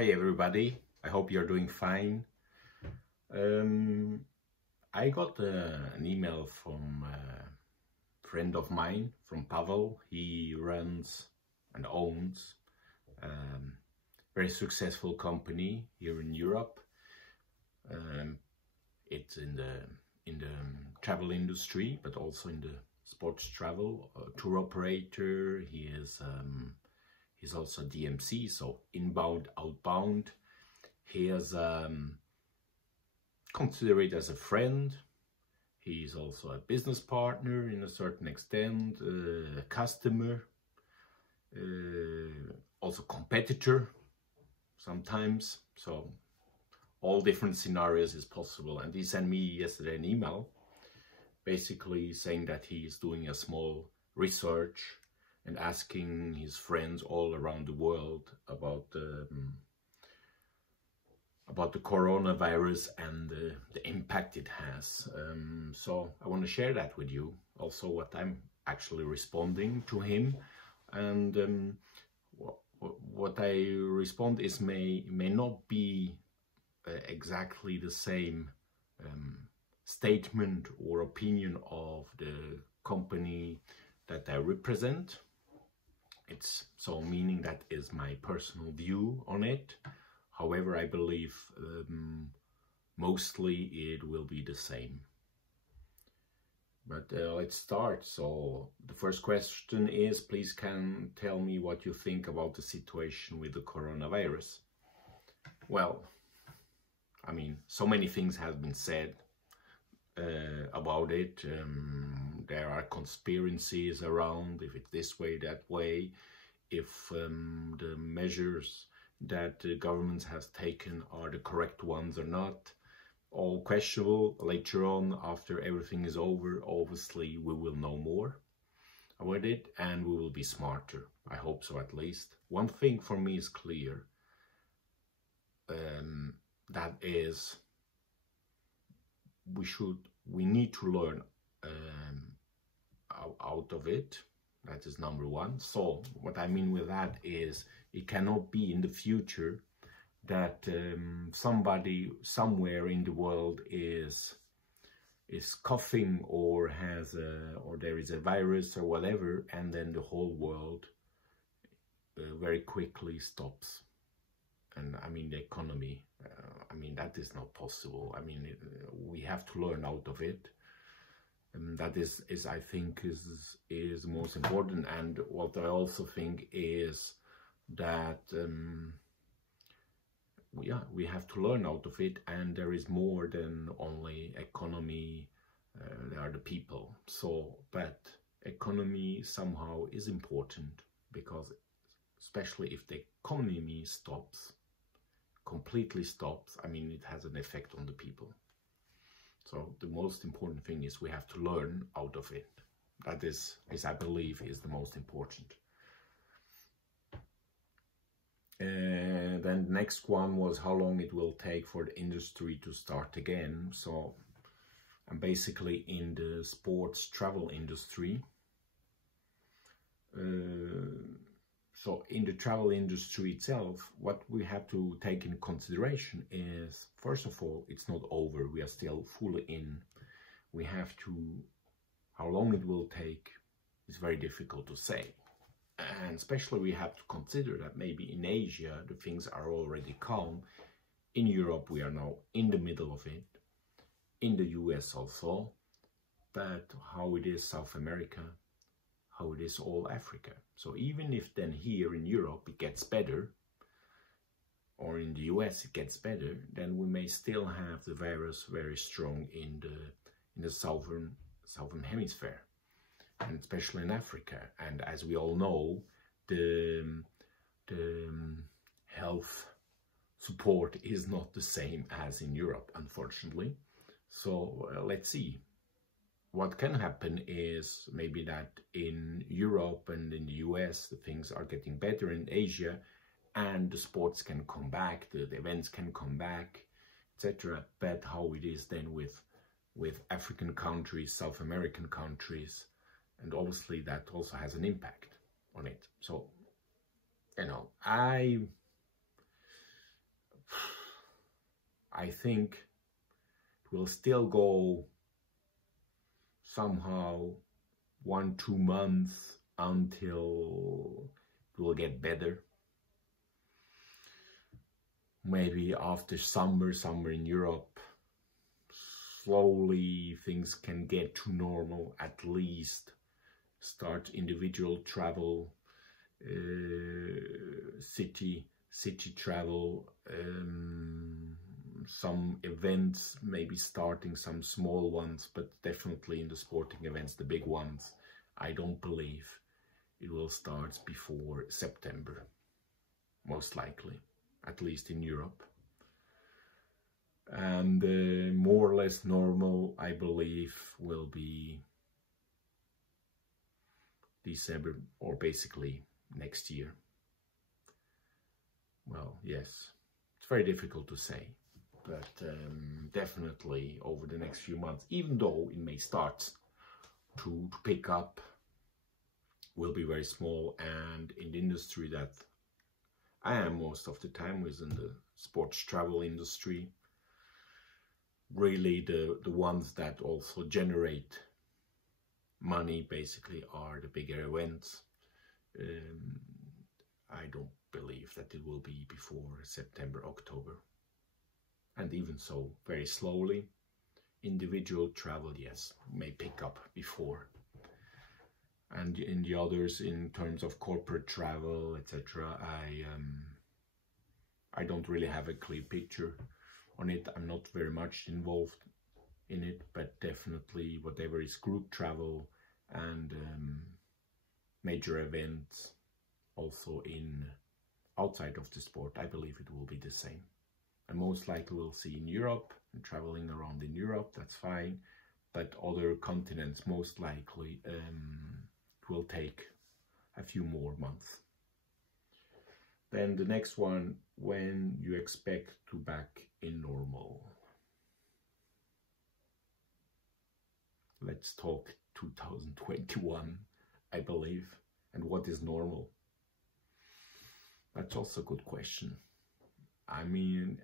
Hey everybody, I hope you're doing fine. I got an email from a friend of mine from Pavle. He runs and owns a very successful company here in Europe. It's in the travel industry, but also in the sports travel. Tour operator. He's also DMC, so inbound, outbound. He is considered as a friend. He's also a business partner in a certain extent, a customer, also competitor sometimes. So all different scenarios is possible. And he sent me yesterday an email basically saying that he is doing a small research and asking his friends all around the world about the coronavirus and the impact it has. So I want to share that with you. Also what I'm actually responding to him, and what I respond is may not be exactly the same statement or opinion of the company that I represent. It's so meaning that is my personal view on it. However, I believe mostly it will be the same. But let's start. So the first question is, please can tell me what you think about the situation with the coronavirus. Well, I mean, so many things have been said about it. There are conspiracies around, if it's this way, that way, if the measures that the government has taken are the correct ones or not. All questionable. Later on, after everything is over, obviously we will know more about it and we will be smarter. I hope so, at least. One thing for me is clear. That is, we need to learn out of it. That is number one. So what I mean with that is, it cannot be in the future that somebody somewhere in the world is coughing or has or there is a virus or whatever, and then the whole world very quickly stops. And I mean the economy. I mean, that is not possible. I mean, we have to learn out of it. That is I think is most important. And what I also think is that we have to learn out of it, and there is more than only economy. There are the people. So but economy somehow is important, because especially if the economy completely stops, I mean, it has an effect on the people. So the most important thing is we have to learn out of it. That is I believe, is the most important. Then the next one was how long it will take for the industry to start again. So I'm basically in the sports travel industry. So in the travel industry itself, what we have to take in consideration is, first of all, it's not over. We are still fully in. We have to, how long it will take is very difficult to say. And especially we have to consider that maybe in Asia, the things are already calm. In Europe, we are now in the middle of it. In the US also. But how it is South America, how it is all Africa. So even if then here in Europe it gets better, or in the US it gets better, then we may still have the virus very strong in the southern hemisphere, and especially in Africa. And as we all know, the health support is not the same as in Europe, unfortunately. So let's see. What can happen is maybe that in Europe and in the US, the things are getting better. In Asia, and the sports can come back, the events can come back, etc. But how it is then with African countries, South American countries, and obviously that also has an impact on it. So, you know, I think it will still go somehow 1-2 months until it will get better. Maybe after summer in Europe, slowly things can get to normal, at least start individual travel, city travel, some events, maybe starting some small ones, but definitely in the sporting events, the big ones, I don't believe it will start before September, most likely, at least in Europe. And more or less normal, I believe, will be December, or basically next year. Well, yes, it's very difficult to say, but definitely over the next few months, even though it may start to pick up, will be very small. And in the industry that I am most of the time, is in the sports travel industry, really the ones that also generate money basically are the bigger events. I don't believe that it will be before September, October. And even so, very slowly. Individual travel, yes, may pick up before. And in the others, in terms of corporate travel, etc., I don't really have a clear picture on it. I'm not very much involved in it, but definitely whatever is group travel and major events, also in outside of the sport, I believe it will be the same. And most likely we'll see in Europe, and traveling around in Europe, that's fine, but other continents most likely it will take a few more months. Then the next one, when you expect to back in normal. Let's talk 2021, I believe. And what is normal? That's also a good question. I mean,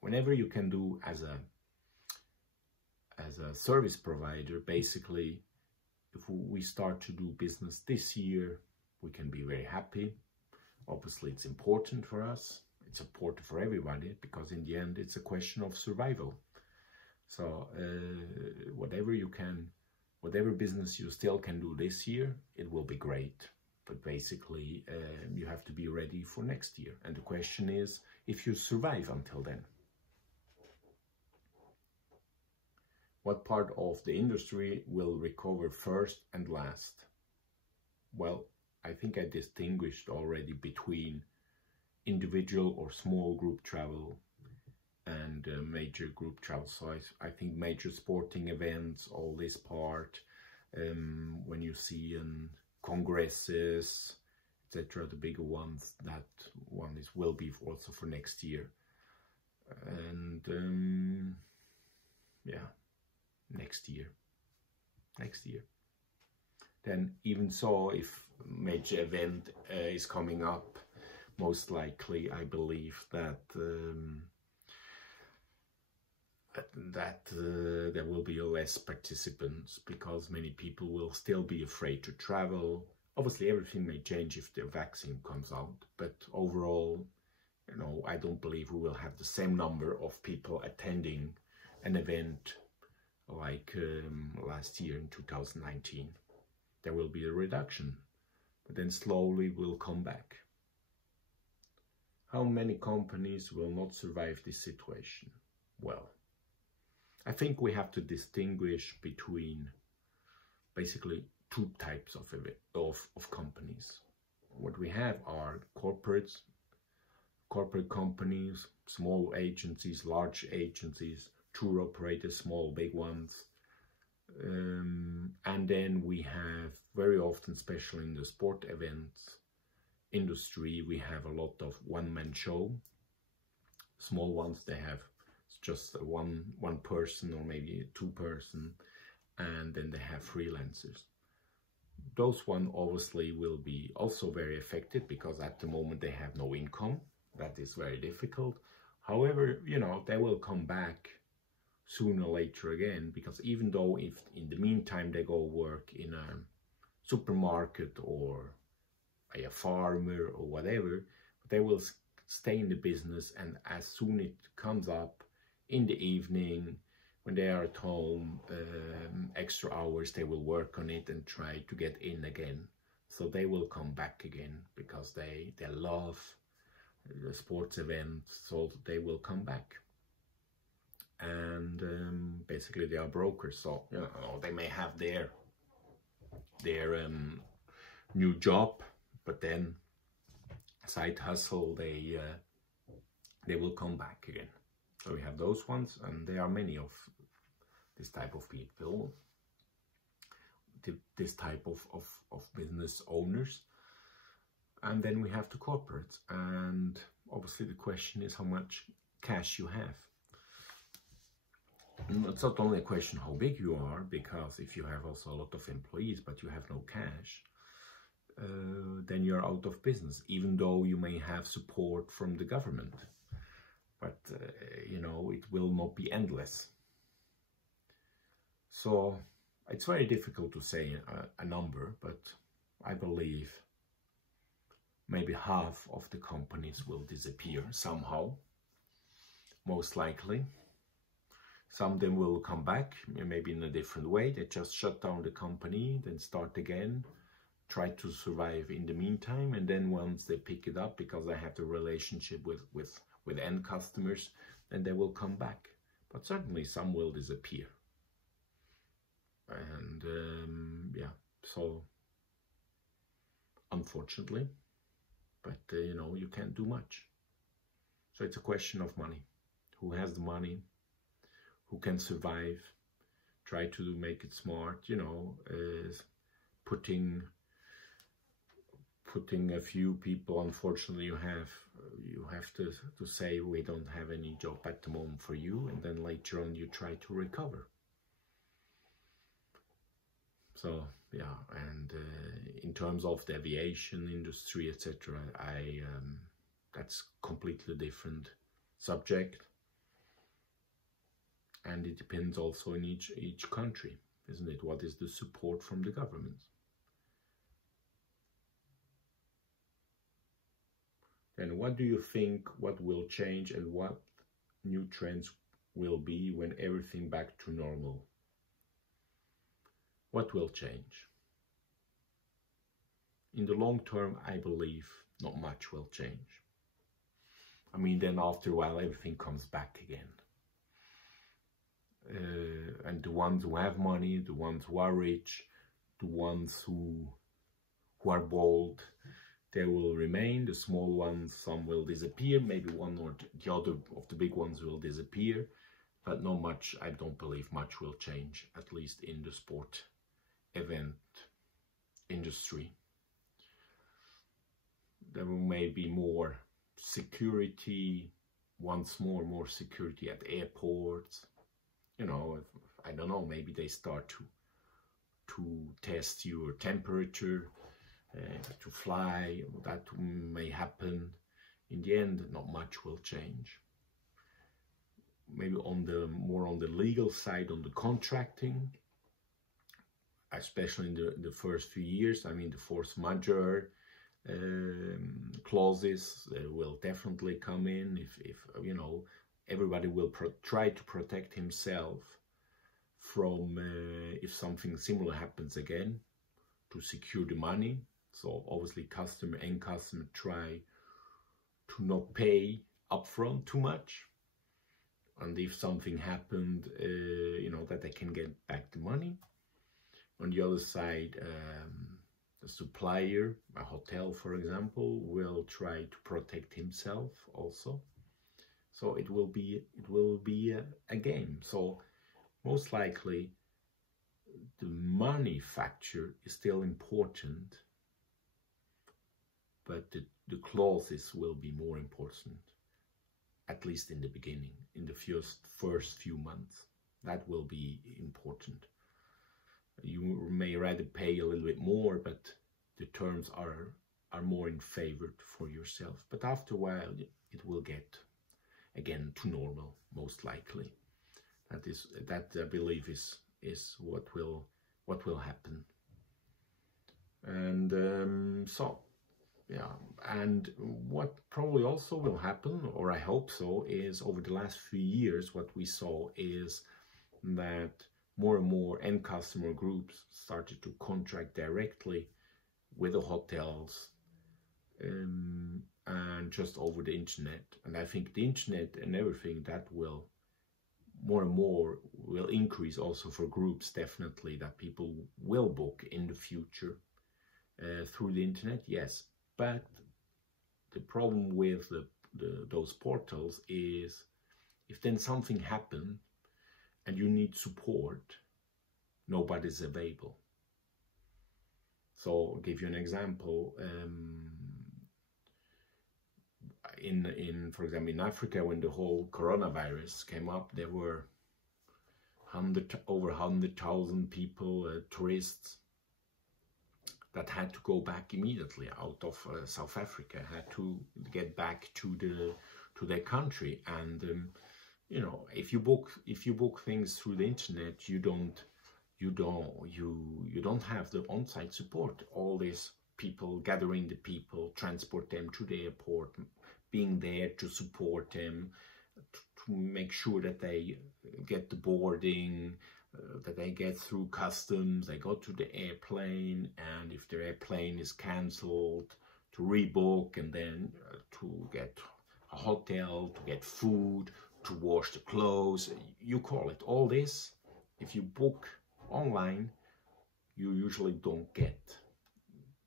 whenever you can do as a service provider, basically, if we start to do business this year, we can be very happy. Obviously, it's important for us. It's important for everybody, because in the end, it's a question of survival. So whatever business you still can do this year, it will be great. But basically, you have to be ready for next year. And the question is, if you survive until then. What part of the industry will recover first and last? Well, I think I distinguished already between individual or small group travel and major group travel. So I think major sporting events, all this part, when you see congresses, etc., the bigger ones, that one will be also for next year. And yeah, next year. Then even so, if major event is coming up, most likely I believe that there will be less participants, because many people will still be afraid to travel. Obviously, everything may change if the vaccine comes out, but overall, you know, I don't believe we will have the same number of people attending an event like last year in 2019. There will be a reduction, but then slowly we'll come back. How many companies will not survive this situation? Well, I think we have to distinguish between basically two types of companies. What we have are corporate companies, small agencies, large agencies, tour operators, small, big ones. And then we have very often, especially in the sport events industry, we have a lot of one-man show. Small ones, they have just one person or maybe two person, and then they have freelancers. Those one obviously will be also very affected, because at the moment they have no income. That is very difficult. However, you know, they will come back sooner or later again, because even though if in the meantime they go work in a supermarket or a farmer or whatever, they will stay in the business, and as soon it comes up in the evening when they are at home, extra hours, they will work on it and try to get in again. So they will come back again because they love the sports events, so they will come back. And basically they are brokers, so you know, they may have their new job, but then side hustle, they will come back again. So we have those ones, and there are many of this type of people, this type of business owners. And then we have the corporates, and obviously the question is how much cash you have. It's not only a question how big you are, because if you have also a lot of employees but you have no cash, then you're out of business, even though you may have support from the government. But, you know, it will not be endless. So it's very difficult to say a number, but I believe maybe half of the companies will disappear somehow, most likely. Some of them will come back, maybe in a different way. They just shut down the company, then start again, try to survive in the meantime, and then once they pick it up, because they have the relationship with end customers, then they will come back. But certainly some will disappear. And yeah, so unfortunately, but you know, you can't do much. So it's a question of money. Who has the money? Who can survive? Try to make it smart, you know, putting a few people. Unfortunately, you have to say we don't have any job at the moment for you, and then later on you try to recover. So yeah, and in terms of the aviation industry, etc., that's completely different subject, and it depends also in each country, isn't it? What is the support from the government? And what do you think, what will change, and what new trends will be when everything back to normal? What will change? In the long term, I believe not much will change. I mean, then after a while, everything comes back again. And the ones who have money, the ones who are rich, the ones who are bold, they will remain. The small ones, some will disappear. Maybe one or the other of the big ones will disappear. But not much, I don't believe much will change, at least in the sport event industry. There may be more security, once more security at airports. You know, I don't know, maybe they start to test your temperature to fly. That may happen. In the end, not much will change. Maybe more on the legal side, on the contracting, especially in the first few years. I mean, the force majeure clauses will definitely come in. If you know, everybody will try to protect himself from if something similar happens again, to secure the money. So obviously end customer try to not pay upfront too much, and if something happened, you know, that they can get back the money. On the other side, the supplier, a hotel for example, will try to protect himself also. So it will be a game. So most likely the money factor is still important, but the clauses will be more important, at least in the beginning, in the first few months. That will be important. You may rather pay a little bit more, but the terms are more in favor for yourself. But after a while, it will get. again to normal, most likely. That I believe is what will happen. And so yeah, and what probably also will happen, or I hope so, is over the last few years what we saw is that more and more end customer groups started to contract directly with the hotels and just over the internet. And I think the internet and everything, that will more and more will increase also for groups, definitely, that people will book in the future through the internet, yes. But the problem with those portals is if then something happens and you need support, nobody's available. So I'll give you an example. For example, in Africa, when the whole coronavirus came up, there were over 100,000 people, tourists, that had to go back immediately out of South Africa, had to get back to their country. And you know, if you book things through the internet, you don't have the on-site support. All these people, gathering the people, transport them to the airport, being there to support them, to make sure that they get the boarding, that they get through customs, they go to the airplane, and if their airplane is cancelled, to rebook, and then to get a hotel, to get food, to wash the clothes, you call it. All this, if you book online, you usually don't get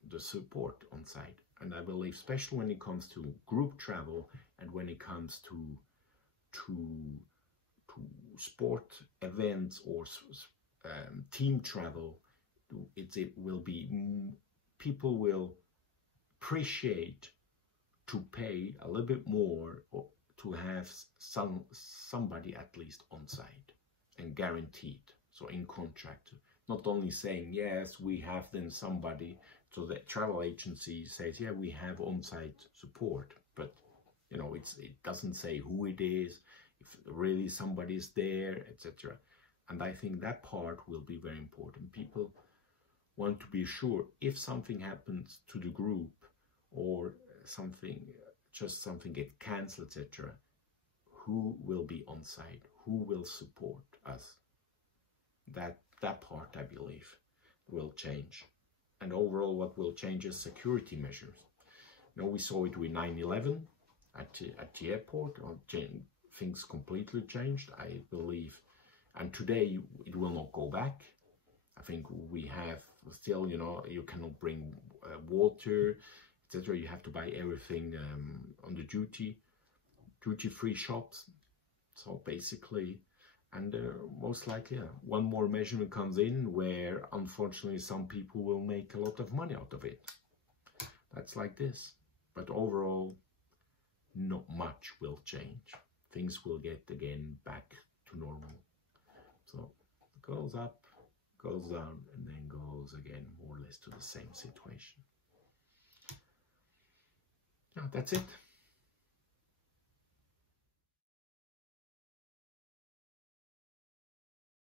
the support on site. And I believe, especially when it comes to group travel and when it comes to sport events or team travel, it will be, people will appreciate to pay a little bit more or to have somebody at least on site and guaranteed. So in contract, not only saying yes, we have then somebody, so the travel agency says, yeah, we have on-site support, but you know, it doesn't say who it is, if really somebody is there, etc. And I think that part will be very important. People want to be sure if something happens to the group or something get cancelled, etc., who will be on site, who will support us. That part, I believe, will change. And overall, what will change is security measures. You know, we saw it with 9/11 at the airport. Things completely changed, I believe. And today, it will not go back. I think we have still, you know, you cannot bring water, etc. You have to buy everything on the duty-free shops. So basically, and most likely, one more measurement comes in where, unfortunately, some people will make a lot of money out of it. That's like this. But overall, not much will change. Things will get again back to normal. So it goes up, goes down, and then goes again more or less to the same situation. Yeah, that's it.